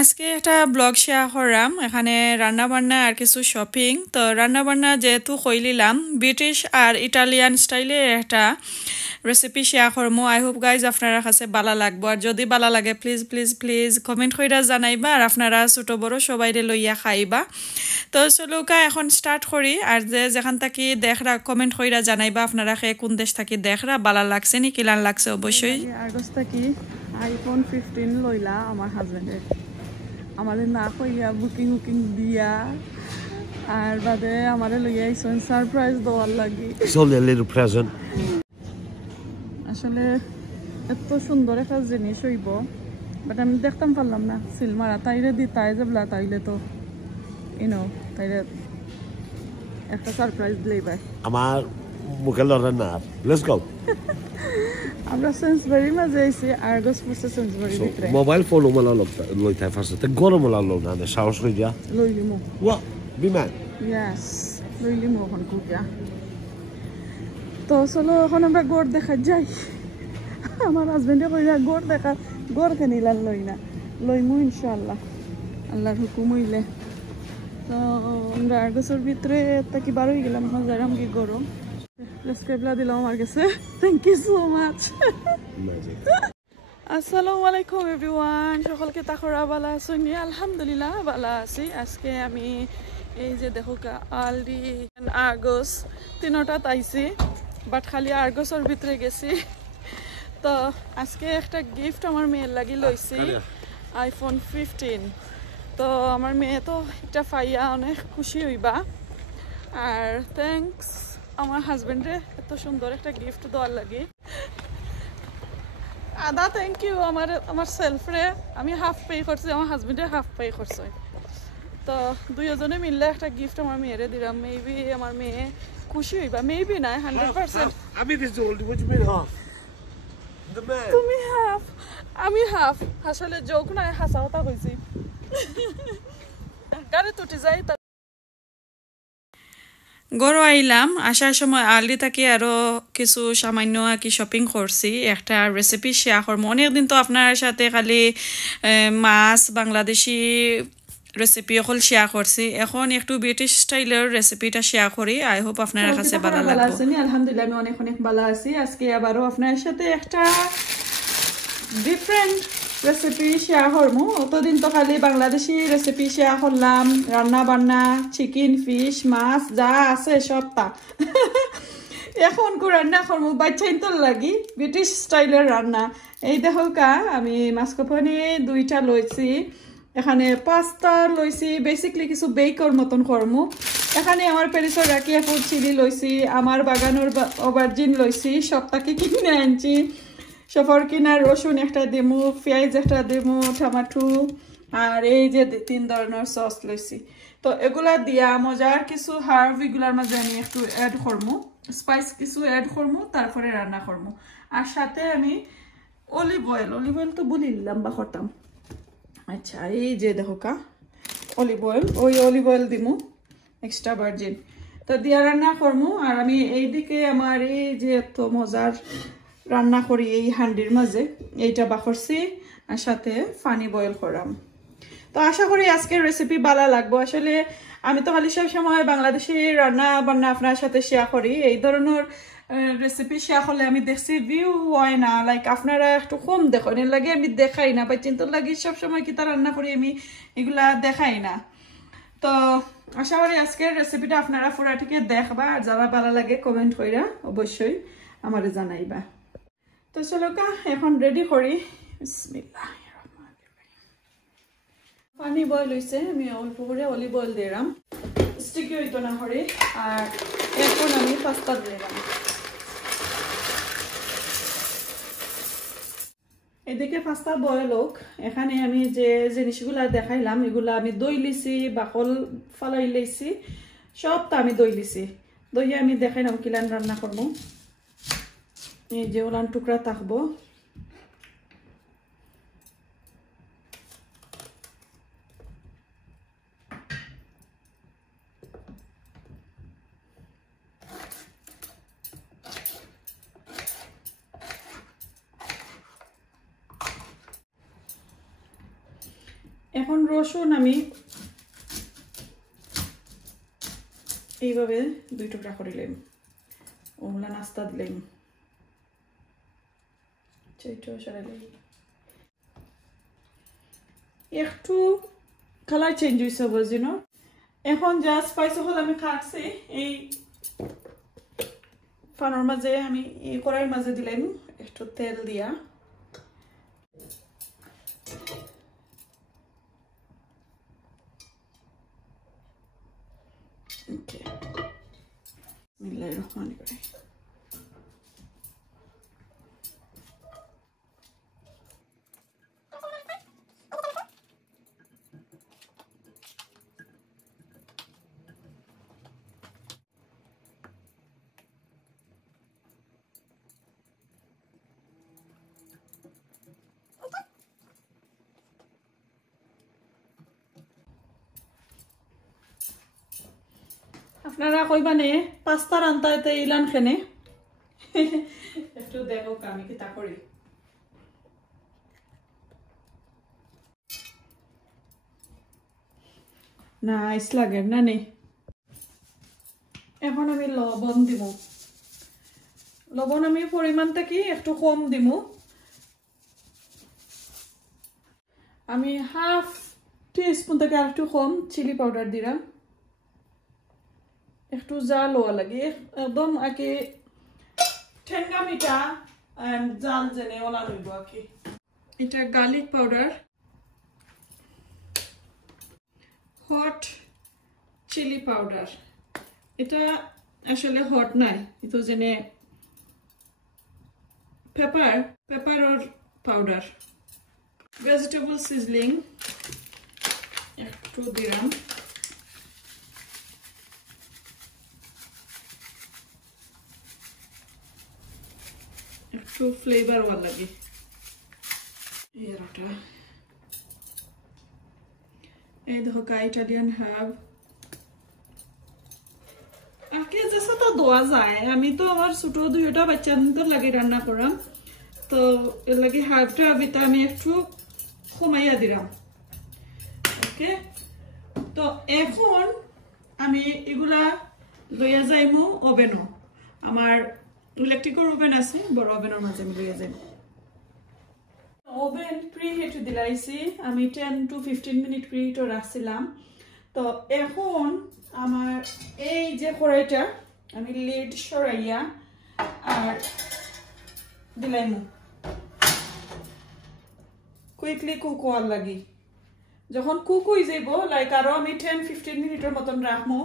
আজকে একটা blog share করলাম এখানে রান্না বান্না আর কিছু শপিং তো রান্না বান্না যেহেতু কইলিলাম ব্রিটিশ আর ইটালিয়ান স্টাইলে একটা রেসিপি শেয়ার করবো আই হোপ গাইজ আপনারা কাছে ভালো লাগবো আর যদি ভালো লাগে প্লিজ প্লিজ প্লিজ কমেন্ট কইরা জানাইবা আর আপনারা ছোট বড় সবাইরে লইয়া খাইবা তো চলুকা এখন স্টার্ট করি আর যে যেখান থাকি দেখরা কমেন্ট কইরা জানাইবা আপনারা কোন দেশ থাকি দেখরা ভালো লাগছে নি কিলান লাগছে অবশ্যই আগস্ট থাকি আইফোন 15 লইলা আমার হাজবেন্ডের আমাদের না কইয়া বুকিং দিয়া আর বাদে আমারে লইয়া আইসন সারপ্রাইজ দেওয়ার লাগি It's only a little present. আসলে এত সুন্দর একটা জিনিস হইব বাট আমি দেখতাম পারলাম না সিলমারা তাইরে তাই যাবলা তাইলে তো ইউনো তাইলে একটা সারপ্রাইজ দিলেই ভাই আমার মুখে লড়ে না লেটস গো আমরা সেন্সবারি মাঝে আইছি আর্গস পুসে সেন্সবারি ভিতরে মোবাইল ফোন ওমালা লইতে ফারছে গরম লাগলো না সাহস কই যা লইলিমু ওয়া বিমান ইয়েস লইলিমু এখন কুকিয়া তো চলো এখন আমরা গড় দেখা যাই আমার হাজবেন্ডে কইরা গড় দেখা গড় কেনিলাম লই না লইমু ইনশাআল্লাহ আল্লাহর হুকুম হইলে তো আমরা আর্গসের ভিতরে তাকি বার হয়ে গেলাম এখন যাইলাম কি গরম প্রেসক্রিপলা দিলাম আমার কাছে থ্যাংক ইউ সো মাচ আসসালামু আলাইকুম এভরিওয়ান সকলকে তাকরা ভালো আছেন আলহামদুলিল্লাহ ভালো আছি আজকে আমি এই যে দেখো অলরেডি আর্গস তিনটা আইছি বাট খালি আর্গসের ভিতরে গেছি তো আজকে একটা গিফট আমার মেয়ের লাগি লইছি আইফোন 15 তো আমার মেয়ে তো এটা পাইয়া অনেক খুশি হইবা আর থ্যাঙ্কস আমার হাজবেন্ডে এত সুন্দর একটা গিফট দেওয়ার লাগে আদা থ্যাংক ইউ আমার সেলফরে আমি হাফ পে করছি আমার হাজবেন্ডে হাফ পে করছে তো দুইজনে মিললে একটা গিফট আমার মেয়েরে দিলাম মেবি আমার মেয়ে খুশি হইবা মেবি না 100% আমি this old which mean half the man তুমি হাফ আমি হাফ আসলে জোক না হাসা কথা কইছি গাড়ি তুটি যাই গড় আইলাম আসার সময় আর্লি থাকি আরও কিছু সামান্য আর কি শপিং করছি একটা রেসিপি শেয়ার করবো অনেকদিন তো আপনার সাথে খালি মাছ বাংলাদেশি রেসিপি এখন শেয়ার করছি এখন একটু ব্রিটিশ স্টাইলের রেসিপিটা শেয়ার করি আই হোপ আপনার কাছে ভালো লাগবে আলহামদুলিল্লাহ আমি অনেক অনেক ভালো আছি আজকে আবারও আপনার সাথে একটা ডিফারেন্ট রেসিপি শেয়ার করবো অতদিন তো খালি বাংলাদেশি রেসিপি শেয়ার করলাম রান্না বান্না চিকেন ফিশ মাছ যা আছে সবটা এখন কো রান্না করবো বাচ্চা তো লাগি ব্রিটিশ স্টাইলের রান্না এই দেখো কা আমি মাস্কোপনে 2টা লইছি এখানে 5টা লইছি বেসিকলি কিছু বেকর মতন করমু এখানে আমার প্যারিসের রাকিয়া ফুড চিলি লইছি আমার বাগানোর অভারজিন লইছি সবটাকে কিনে আনছি সফর কিনা রসুন একটা দেমু পেঁয়াজ একটা দেমু টমেটো আর এই যে 3 ধরনের সস লইছি তো এগুলা দিয়া মজার কিছু হার্ব এগুলার মাঝে আমি একটু অ্যাড করবো স্পাইস কিছু অ্যাড করবো তারপরে রান্না করবো আর সাথে আমি অলিভ অয়েল তো বলিলাম বা করতাম আচ্ছা এই যে দেখো কা অলিভ অয়েল দিমু এক্সট্রা ভার্জিন তো দিয়া রান্না করবো আর আমি এইদিকে আমার এই যে এত মজার রান্না করি এই হান্ডির মাঝে এইটা বাখরছি আর সাথে পানি বয়েল করাম তো আশা করি আজকের রেসিপি ভালো লাগবে আসলে আমি তো খালি সব সময় বাংলাদেশি রান্না বান্না আপনার সাথে শেয়ার করি এই ধরনের রেসিপি শেয়ার করলে আমি দেখছি ভিউ হয় না লাইক আপনারা একটু কম দেখেন এর লাগে আমি দেখাই না বা চিন্তার লাগে সবসময় কি তা রান্না করি আমি এগুলা দেখাই না তো আশা করি আজকের রেসিপিটা আপনারা পুরাটিকে দেখবা আর যারা ভালো লাগে কমেন্ট কইরা অবশ্যই আমারে জানাইবা তো চলো কা এখন রেডি করি বিসমিল্লাহ পানি বয়েল হইছে আমি অল্প করে অলিভ অয়েল দিলাম স্টিকি হইতো না হরে আর এখন আমি পাস্তা দিলাম এদিকে পাস্তা বয়েল হোক এখানে আমি যে জিনিসগুলা দেখাইলাম এগুলা আমি দই লিছি বাকল ফালাই লইছি সবটা আমি দই লিছি দই আমি দেখাইলাম কিলান রান্না করবো এই যে ওলান টুকরা থাকবো এখন রসুন আমি এইভাবে 2 টুকরা করে নিলাম ওগুলা নাস্তা দিলাম চাইটো সরাইলাম একটু কালার চেঞ্জ হইছে বুঝিনো এখন যা স্পাইস হল আমি খাচ্ছি এই ফানোর মাঝে আমি এই কড়াইয়ের মাঝে দিলাম একটু তেল দিয়া ওকে বিসমিল্লাহিররহমানিররহিম আপনারা কইবানে পাস্তা রান্তাতে ইলান খেনে একটু দেখো আমি কি তা করি নাইস লাগে না নে এখন আমি লবণ দিব লবণ আমি পরিমাণটা কি একটু কম দিব আমি হাফ টিস্পুন থেকে একটু কম চিলি পাউডার দিলাম একটু জাল হওয়া লাগে একদম আগে ঠেঙ্গা মিঠা জাল জেনে ওলা লইব আগে এটা garlic powder hot chili powder এটা আসলে হট নাই এটা জেনে পেপারর পাউডার ভেজিটেবল সিজলিং একটু দিলাম একটু ফ্লেভার ওয়ালা লাগে এরটা এই দেখো ইটালিয়ান হার্ব আগে যেসা তো দোয়া যায় আমি তো আমার ছোট দুইটা বাচ্চাদের লাগে রান্না করাম তো এর লাগে হার্বটা আমি একটু কমাইয়া দিলাম ওকে তো এখন আমি এগুলা লইয়া যাইমু ওভেনও আমার ইলেকট্রিকের ওভেন আছে বড় ওভেনের মাঝে আমি লইয়া যাইমু ওভেন প্রিহিট দিলাইছি আমি 10 to 15 মিনিট প্রিহিটও রাখছিলাম তো এখন আমার এই যে কড়াইটা আমি লিড সরাইয়া আর দিলাইমু কুইকলি কুক হওয়ার লাগি যখন কুক হয়ে যাইব লাইক আরো আমি 10-15 মিনিটের মতন রাখবো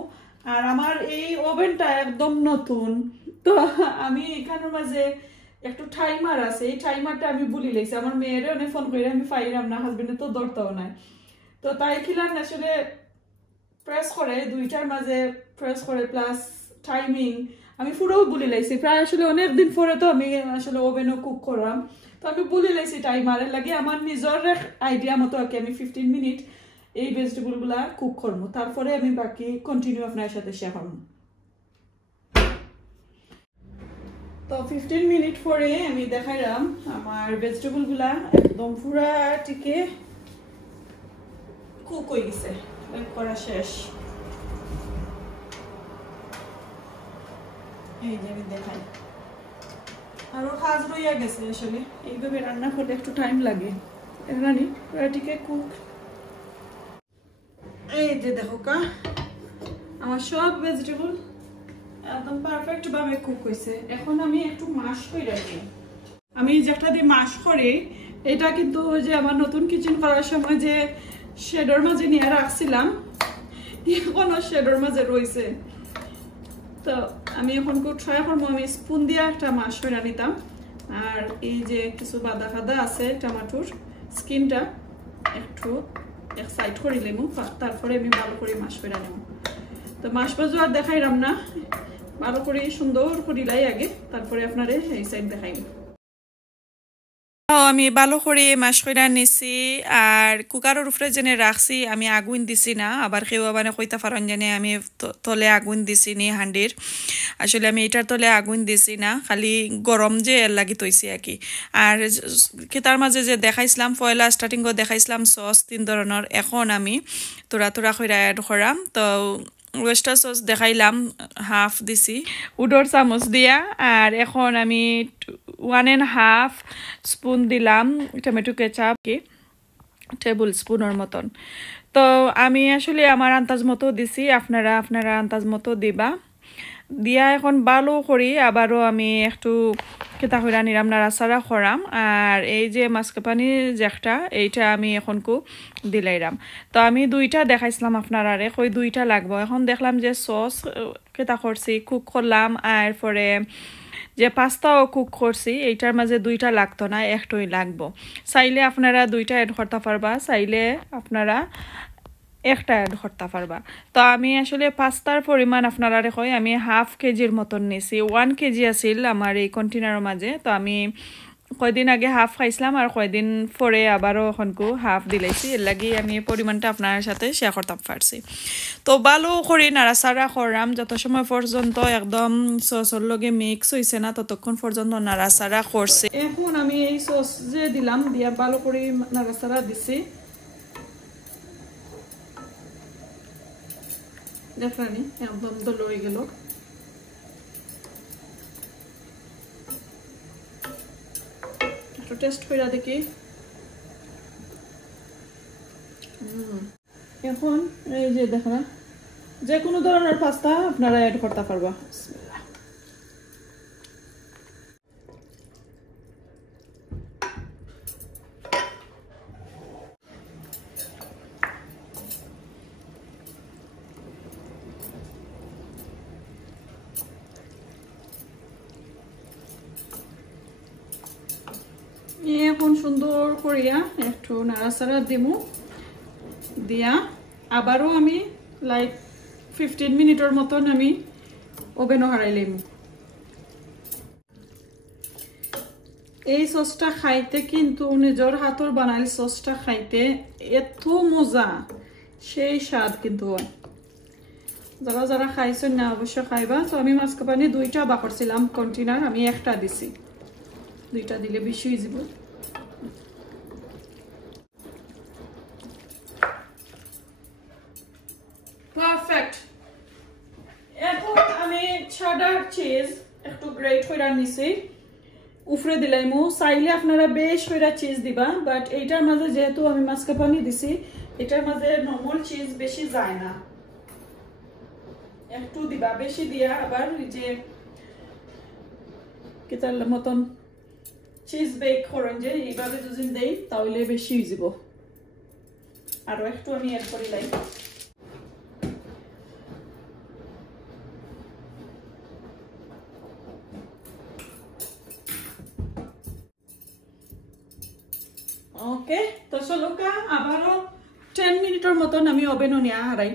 আর আমার এই ওভেনটা একদম নতুন তো আমি এখানের মাঝে একটু টাইমার আছে এই টাইমারটা আমি বলি লাইছি আমার মেয়েরে অনেক ফোন করে আমি পাইলাম না হাজবেন্ডে তো ধরতেও নাই তো তাই খিলান আসলে প্রেস করে দুইটার মাঝে প্রেস করে প্লাস টাইমিং আমি পুরোও বলি লাইছি প্রায় আসলে অনেক দিন পরে তো আমি আসলে ওভেনও কুক করাম তো আমি বলি লাইছি টাইমারে লাগে আমার নিজের আইডিয়া মতো আর কি আমি 15 মিনিট এই ভেজিটেবলগুলা কুক করবো তারপরে আমি বাকি কন্টিনিউ আপনার সাথে শেয়ার করবো তো 15 মিনিট পরে আমি দেখাইলাম আমার ভেজিটেবলগুলা একদম পুরা টিকে কুক হয়ে গেছে করা শেষ এই যে আমি দেখাই আরো কাজ রইয়া গেছে আসলে এইভাবে রান্না করলে একটু টাইম লাগে রানি পুরা টিকে কুক এই যে দেখো কা আমার সব ভেজিটেবল একদম পারফেক্ট ভাবে কুক হয়েছে এখন আমি একটু মাশ করে রাখি আমি যেটা দিয়ে মাশ করি এটা কিন্তু যে আমার নতুন কিচেন করার সময় যে শেডর মাঝে নিয়ে রাখছিলাম এখনো শেডর মাঝে রয়েছে তো আমি এখন ট্রাই করবো আমি স্পুন দিয়ে একটা মাশ করে নিতাম আর এই যে কিছু বাদা ফাদা আছে টমেটোর স্কিনটা একটু এক সাইড করে নেবো তারপরে আমি ভালো করে মাশ করে নেব তো মাছ ভাজু আর দেখাইলাম না ভালো করে সুন্দর করে লাই আগে তারপরে আপনারে এই সাইড দেখাইব আমি ভালো করে মাছ কইরা নিছি আর কুকারের উপরে জেনে রাখছি আমি আগুন দিছি না আবার কেউ আবার কইতা পারেন জানে আমি তলে আগুন দিছি নি হান্ডির আসলে আমি এটার তলে আগুন দিছি না খালি গরম যে এর লাগি তৈছি আর কি আর তার মাঝে যে দেখাইছিলাম পয়লা স্টার্টিং দেখাইছিলাম সস 3 ধরনের এখন আমি তোরা তোরা কইরা অ্যাড করাম তো ওয়েস্টার সস দেখাইলাম হাফ দিছি উডর চামচ দিয়া আর এখন আমি 1.5 স্পুন দিলাম টমেটো কেচাপ কি টেবিল স্পুনের মতন তো আমি আসলে আমার আন্দাজ মতো দিছি আপনারা আন্দাজ মতো দিবা দিয়া এখন ভালো করি আবারও আমি একটু কেতা কইরা নিরাম নাড়াচাড়া করাম আর এই যে মাস্কাপানি যেটা এইটা আমি এখন দিলাইরাম তো আমি 2টা দেখাইছিলাম আপনারা কই 2টা লাগবো এখন দেখলাম যে সস কেতা করছি কুক করলাম আর পরে যে পাস্তাও কুক করছি এইটার মাঝে 2টা লাগতো না একটাই লাগবো চাইলে আপনারা 2টা অ্যাড করতে পারবা চাইলে আপনারা একটা অ্যাড করতে পারবা তো আমি আসলে পাস্তার পরিমাণ আপনারা কই আমি হাফ কেজির মতন নিছি 1 কেজি আছিল আমার এই কন্টেনারের মাঝে তো আমি কয়দিন আগে হাফ খাইছিলাম আর কয়দিন পরে আবারও এখনকু হাফ দিলাইছি এর লাগি আমি পরিমাণটা আপনার সাথে শেয়ার করতে পারছি তো ভালো করে নাড়াচাড়া করাম যত সময় পর্যন্ত একদম সসের লগে মিক্স হইছে না ততক্ষণ পর্যন্ত নাড়াচাড়া করছি এখন আমি এই সস যে দিলাম দিয়া ভালো করে নাড়াচাড়া দিছি দেখলানি একদম দল হয়ে গেল একটু টেস্ট করে দেখি এখন এই যে দেখো যে কোনো ধরনের পাস্তা আপনারা অ্যাড করতে পারবা এখন সুন্দর করিয়া একটু নাড়াচাড়া দিমু দিয়া আবারও আমি লাইক 15 মিনিটের মতন আমি ওভেনও হারাই লইমু এই সসটা খাইতে কিন্তু নিজের হাতের বানাইল সসটা খাইতে এত মজা সেই স্বাদ কিন্তু যারা যারা খাইছেন না অবশ্য খাইবা তো আমি মাস্কাপানি 2টা বাকরছিলাম কন্টেনার আমি একটা দিছি 2টা দিলে বেশি হয়ে যাব পারফেক্ট এখন আমি cheddar চিজ একটু গ্রেট করে নিছি উপরে দিলাইমু চাইলে আপনারা বেশ করে চিজ দিবা বাট এইটার মাঝে যেহেতু আমি মাস্কাপানি দিছি এটার মাঝে নরমাল চিজ বেশি যায় না একটু দিবা বেশি দিয়া আবার যে কেতার মতন চিজ বেক করেন যে এইভাবে যদি দেই তাহলে বেশি হয়ে যাব আরো একটু আমি অ্যাড করি লাই ওকে তো চলো আবারও 10 মিনিটের মতন আমি ওভেনও নিয়ে হারাই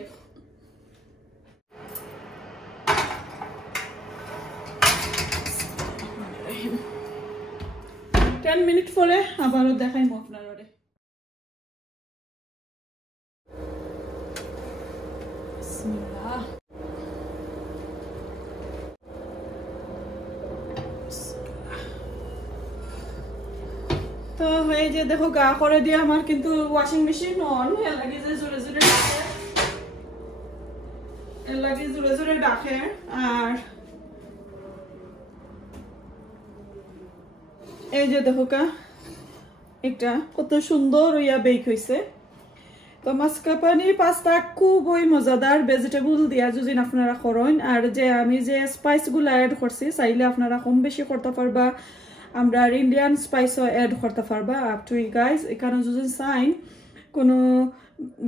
10 মিনিট পরে আবারও দেখাইমু আপনারা বিসমিল্লাহ তো এই যে দেখো গা করে দিয়ে আমার কিন্তু ওয়াশিং মেশিন অন এর লাগে যে জোরে জোরে ডাকে এর লাগে জোরে জোরে ডাকে আর এই যে দেখো একটা কত সুন্দর ইয়া বেক হইছে তো মাস্কাপানি পাস্তা খুবই মজাদার ভেজিটেবল দিয়া যদি আপনারা করেন আর যে আমি যে স্পাইস গুলো অ্যাড করছি চাইলে আপনারা কম বেশি করতে পারবা আমরা ইন্ডিয়ান স্পাইসও অ্যাড করতে পারবা আপ টু ইউ গাইস এখানে যদি চাই কোনো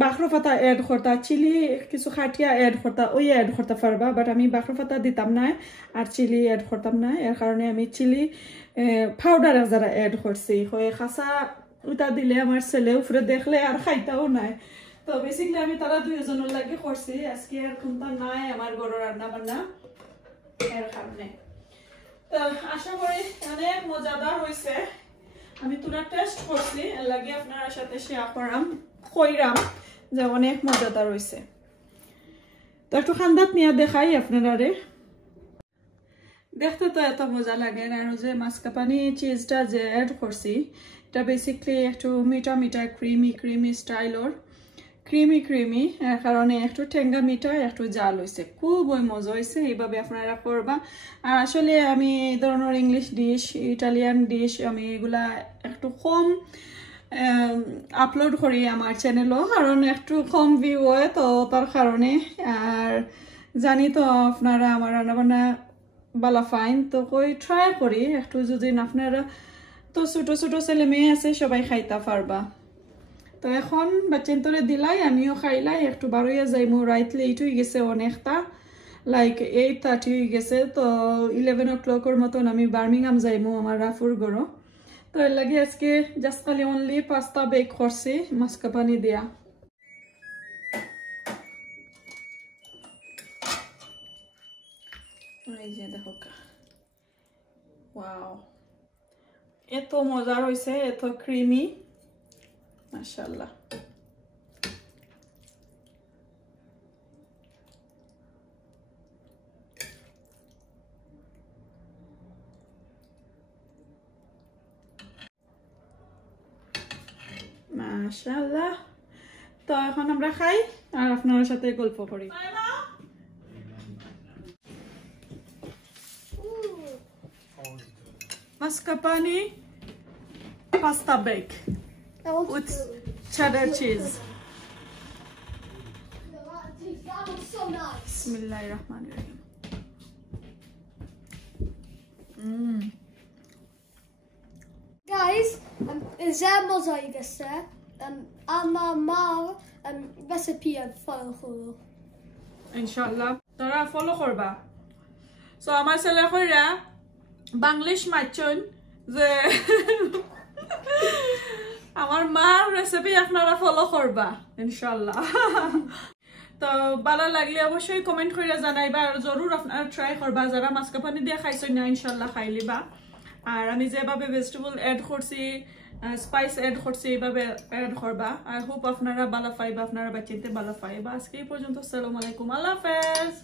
বাখরো পাতা অ্যাড করতা চিলি কিছু খাটিয়া অ্যাড করতা ওই অ্যাড করতে পারবা বাট আমি বাখরো পাতা দিতাম না আর চিলি অ্যাড করতাম না এর কারণে আমি চিলি পাউডার যারা অ্যাড করছি হয়ে খাসা ওটা দিলে আমার ছেলে উপরে দেখলে আর খাইতাও নাই তো বেসিক্যালি আমি তারা দুইজনের লাগে করছি আজকে আর কোনটা নাই আমার ঘরের রান্না বান্না এর কারণে তো আশা করি অনেক মজাদার হয়েছে আমি তোরা টেস্ট করছি এর লাগে আপনার সাথে শেয়ার করাম কইরাম যে অনেক মজাদার হইছে তো একটু খান্দাত নিয়ে দেখাই আপনারারে দেখতে তো এত মজা লাগে আর যে মাস্কাপানি চিজটা যে অ্যাড করছি এটা বেসিক্যালি একটু মিঠা মিঠা ক্রিমি স্টাইলর ক্রিমি এর কারণে একটু ঠেঙ্গা মিঠা একটু জাল হইছে খুবই মজা হইছে এইভাবে আপনারা করবা আর আসলে আমি এই ধরনের ইংলিশ ডিশ ইটালিয়ান ডিশ আমি এগুলা একটু কম আপলোড করি আমার চ্যানেলও কারণ একটু কম ভিউ হয় তো তার কারণে আর জানি তো আপনারা আমার রান্নাবান্না বালা ফাইন তো কই ট্রাই করি একটু যদি আপনারা তো ছোট ছোট ছেলে মেয়ে আছে সবাই খাইতা পারবা তো এখন বাচ্চান্তরে দিলাই আমিও খাইলাই একটু বারোইয়া যাইমু রাইট লেট হয়ে গেছে অনেকটা লাইক 8:30 হয়ে গেছে তো 11 o'clockর মতন আমি বার্মিংহাম যাইমু আমার রাফুর গড়ো তো এর লাগে আজকে জাস্ট খালি অনলি পাস্তা বেক করছি মাস্কাপানি দিয়া এই যে দেখো ওয়াও এত মজার হইছে এত ক্রিমি মাশাআল্লাহ মাশাআল্লাহ তো এখন আমরা খাই আর আপনাদের সাথে গল্প করি Marscapone pasta bake with cheddar cheese. That was so nice. Bismillahirrahmanirrahim. Guys, sehr mozzaik gestern. Amma mal recipe follow. Inshallah. Tara follow korba. So আমার ছেলে কইরা বাংলিশ মাইচন যে আমার মার রেসিপি আপনারা ফলো করবা ইনশাআল্লাহ তো ভালো লাগলে অবশ্যই কমেন্ট করে জানাইবা আর জরুর আপনারা ট্রাই করবা যারা মাস্কাপানি দিয়ে খাইছেন না ইনশাআল্লাহ খাইলিবা আর আমি যেভাবে ভেজিটেবল এড করছি স্পাইস এড করছি এইভাবে এড করবা আই হোপ আপনারা ভালো পাইবা আপনারা বাচ্চাতে ভালো পাইবা আজকে এই পর্যন্ত আসসালামু আলাইকুম আল্লাহ হাফেজ